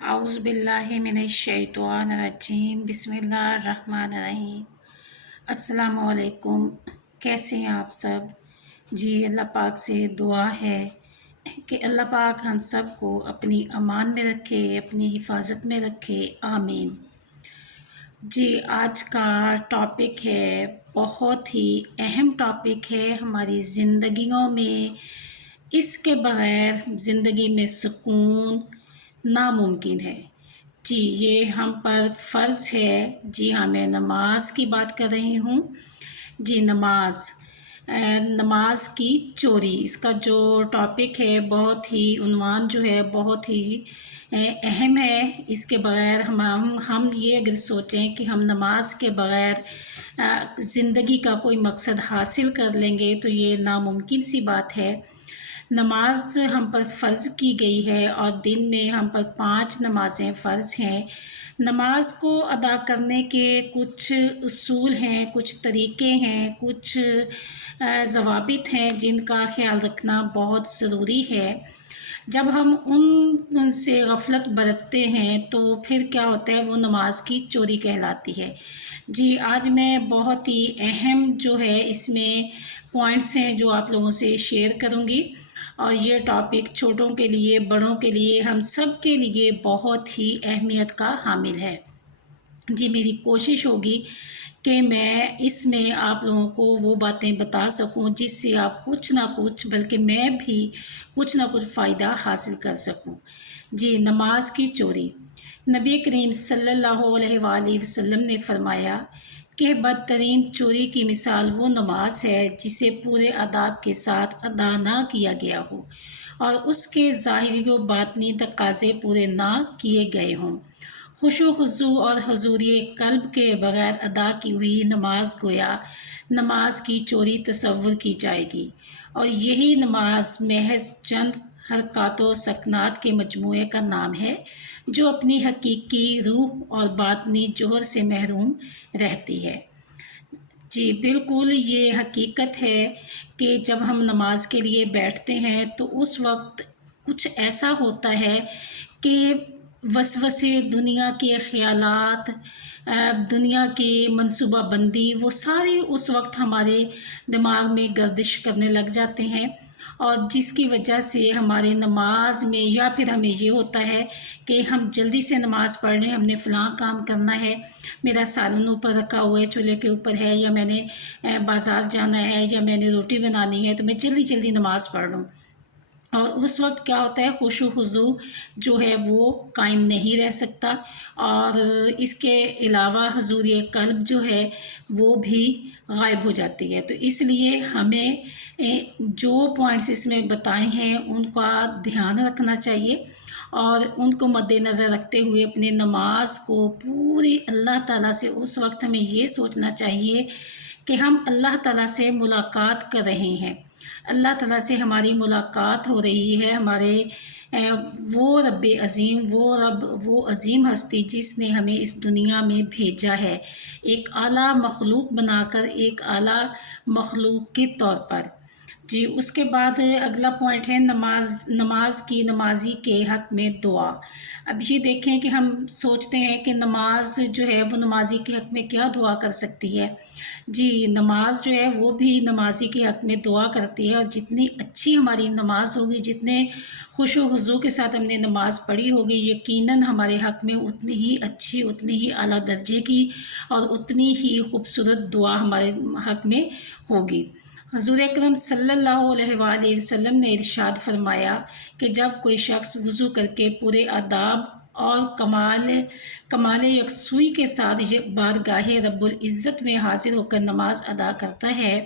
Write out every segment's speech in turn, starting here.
اعوذ باللہ من الشیطان الرجیم بسم اللہ الرحمن الرحیم۔ السلام علیکم، کیسے ہیں آپ سب؟ جی اللہ پاک سے دعا ہے کہ اللہ پاک ہم سب کو اپنی امان میں رکھے، اپنی حفاظت میں رکھے، آمین۔ جی آج کا ٹاپک ہے، بہت ہی اہم ٹاپک ہے ہماری زندگیوں میں۔ اس کے بغیر زندگی میں سکون ناممکن ہے۔ جی یہ ہم پر فرض ہے۔ جی ہاں، میں نماز کی بات کر رہی ہوں۔ جی نماز کی چوری، اس کا جو ٹاپک ہے بہت ہی عنوان جو ہے بہت ہی اہم ہے۔ اس کے بغیر ہم یہ اگر سوچیں کہ ہم نماز کے بغیر زندگی کا کوئی مقصد حاصل کر لیں گے تو یہ ناممکن سی بات ہے۔ نماز ہم پر فرض کی گئی ہے اور دن میں ہم پر 5 نمازیں فرض ہیں۔ نماز کو ادا کرنے کے کچھ اصول ہیں، کچھ طریقے ہیں، کچھ ضوابط ہیں جن کا خیال رکھنا بہت ضروری ہے۔ جب ہم ان سے غفلت برتتے ہیں تو پھر کیا ہوتا ہے، وہ نماز کی چوری کہلاتی ہے۔ جی آج میں بہت ہی اہم جو ہے اس میں پوائنٹس ہیں جو آپ لوگوں سے شیئر کروں گی، اور یہ ٹاپک چھوٹوں کے لیے، بڑوں کے لیے، ہم سب کے لیے بہت ہی اہمیت کا حامل ہے۔ جی میری کوشش ہوگی کہ میں اس میں آپ لوگوں کو وہ باتیں بتا سکوں جس سے آپ کچھ نہ کچھ، بلکہ میں بھی کچھ نہ کچھ فائدہ حاصل کر سکوں۔ جی نماز کی چوری، نبی کریم صلی اللہ علیہ وآلہ وسلم نے فرمایا کہ بدترین چوری کی مثال وہ نماز ہے جسے پورے آداب کے ساتھ ادا نہ کیا گیا ہو اور اس کے ظاہری و باطنی تقاضے پورے نہ کیے گئے ہوں۔ خشوع و خضوع اور حضوری قلب کے بغیر ادا کی ہوئی نماز گویا نماز کی چوری تصور کی جائے گی، اور یہی نماز محض چند حرکات و سکنات کے مجموعے کا نام ہے جو اپنی حقیقی روح اور باطنی جوہر سے محروم رہتی ہے۔ جی بالکل یہ حقیقت ہے کہ جب ہم نماز کے لیے بیٹھتے ہیں تو اس وقت کچھ ایسا ہوتا ہے کہ وسوسے، دنیا کے خیالات، دنیا کی منصوبہ بندی، وہ سارے اس وقت ہمارے دماغ میں گردش کرنے لگ جاتے ہیں، اور جس کی وجہ سے ہمارے نماز میں، یا پھر ہمیں یہ ہوتا ہے کہ ہم جلدی سے نماز پڑھ لیں، ہم نے فلاں کام کرنا ہے، میرا سالن اوپر رکھا ہوا ہے، چولہے کے اوپر ہے، یا میں نے بازار جانا ہے، یا میں نے روٹی بنانی ہے، تو میں جلدی جلدی نماز پڑھ لوں۔ اور اس وقت کیا ہوتا ہے، خشوع و خضوع جو ہے وہ قائم نہیں رہ سکتا، اور اس کے علاوہ حضوری قلب جو ہے وہ بھی غائب ہو جاتی ہے۔ تو اس لیے ہمیں جو پوائنٹس اس میں بتائے ہیں ان کا دھیان رکھنا چاہیے، اور ان کو مد نظر رکھتے ہوئے اپنے نماز کو پوری اللہ تعالیٰ سے، اس وقت ہمیں یہ سوچنا چاہیے کہ ہم اللہ تعالیٰ سے ملاقات کر رہے ہیں، اللہ تعالیٰ سے ہماری ملاقات ہو رہی ہے، ہمارے وہ رب عظیم، وہ عظیم ہستی جس نے ہمیں اس دنیا میں بھیجا ہے ایک اعلیٰ مخلوق بنا کر، ایک اعلیٰ مخلوق کے طور پر۔ جی اس کے بعد اگلا پوائنٹ ہے نماز کی نمازی کے حق میں دعا۔ اب یہ دیکھیں کہ ہم سوچتے ہیں کہ نماز جو ہے وہ نمازی کے حق میں کیا دعا کر سکتی ہے۔ جی نماز جو ہے وہ بھی نمازی کے حق میں دعا کرتی ہے، اور جتنی اچھی ہماری نماز ہوگی، جتنے خشوع و خضوع کے ساتھ ہم نے نماز پڑھی ہوگی، یقیناً ہمارے حق میں اتنی ہی اچھی، اتنی ہی اعلیٰ درجے کی اور اتنی ہی خوبصورت دعا ہمارے حق میں ہوگی۔ حضور اکرم صلی اللہ علیہ وآلہ وسلم نے ارشاد فرمایا کہ جب کوئی شخص وضو کر کے پورے آداب اور کمال یکسوئی کے ساتھ بارگاہ رب العزت میں حاضر ہو کر نماز ادا کرتا ہے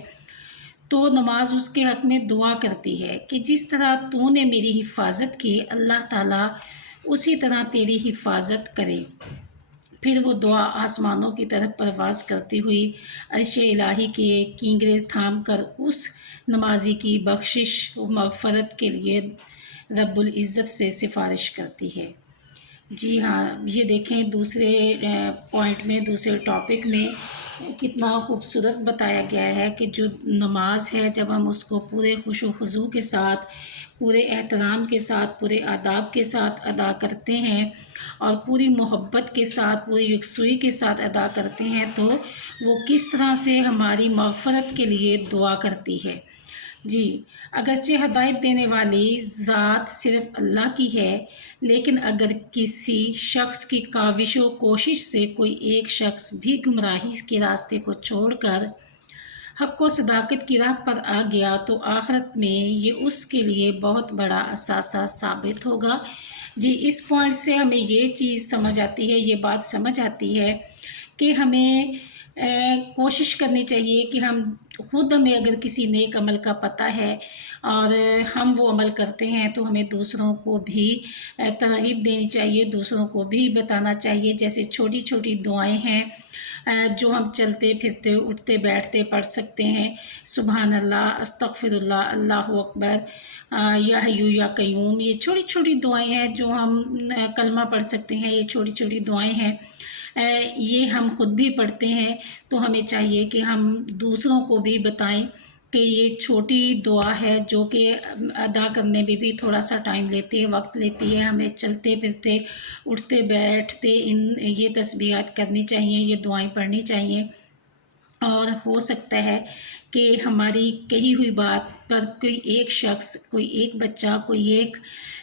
تو نماز اس کے حق میں دعا کرتی ہے کہ جس طرح تو نے میری حفاظت کی، اللہ تعالیٰ اسی طرح تیری حفاظت کرے۔ پھر وہ دعا آسمانوں کی طرف پرواز کرتی ہوئی عرش الہی کے کینگرے تھام کر اس نمازی کی بخشش و مغفرت کے لیے رب العزت سے سفارش کرتی ہے۔ جی ہاں یہ دیکھیں دوسرے پوائنٹ میں، دوسرے ٹاپک میں کتنا خوبصورت بتایا گیا ہے کہ جو نماز ہے جب ہم اس کو پورے خشوع و خضوع کے ساتھ پورے احترام کے ساتھ، پورے آداب کے ساتھ ادا کرتے ہیں اور پوری محبت کے ساتھ، پوری یکسوئی کے ساتھ ادا کرتے ہیں، تو وہ کس طرح سے ہماری مغفرت کے لیے دعا کرتی ہے۔ جی، اگرچہ ہدایت دینے والی ذات صرف اللہ کی ہے، لیکن اگر کسی شخص کی کاوش و کوشش سے کوئی ایک شخص بھی گمراہی کے راستے کو چھوڑ کر حق و صداقت کی راہ پر آ گیا تو آخرت میں یہ اس کے لیے بہت بڑا اثاثہ ثابت ہوگا۔ جی، اس پوائنٹ سے ہمیں یہ چیز سمجھ آتی ہے، یہ بات سمجھ آتی ہے کہ ہمیں کوشش کرنی چاہیے کہ ہمیں اگر کسی نیک عمل کا پتہ ہے اور ہم وہ عمل کرتے ہیں تو ہمیں دوسروں کو بھی ترغیب دینی چاہیے، دوسروں کو بھی بتانا چاہیے۔ جیسے چھوٹی چھوٹی دعائیں ہیں جو ہم چلتے پھرتے اٹھتے بیٹھتے پڑھ سکتے ہیں، سبحان اللہ، استغفر اللہ، اللہ اکبر، یا حیو یا قیوم، یہ چھوٹی چھوٹی دعائیں ہیں جو ہم کلمہ پڑھ سکتے ہیں، یہ چھوٹی چھوٹی دعائیں ہیں، یہ ہم خود بھی پڑھتے ہیں، تو ہمیں چاہیے کہ ہم دوسروں کو بھی بتائیں کہ یہ چھوٹی دعا ہے جو کہ ادا کرنے میں بھی تھوڑا سا ٹائم لیتی ہے، وقت لیتی ہے، ہمیں چلتے پھرتے اٹھتے بیٹھتے یہ تسبیحات کرنی چاہیے، یہ دعائیں پڑھنی چاہیے، اور ہو سکتا ہے کہ ہماری کہی ہوئی بات پر کوئی ایک شخص، کوئی ایک بچہ، کوئی ایک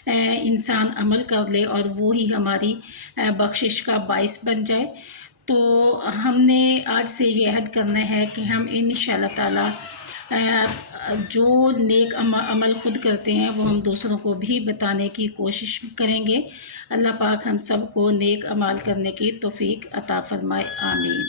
انسان عمل کر لے اور وہی ہماری بخشش کا باعث بن جائے۔ تو ہم نے آج سے یہ عہد کرنا ہے کہ ہم انشاءاللہ تعالی جو نیک عمل خود کرتے ہیں وہ ہم دوسروں کو بھی بتانے کی کوشش کریں گے۔ اللہ پاک ہم سب کو نیک اعمال کرنے کی توفیق عطا فرمائے، آمین۔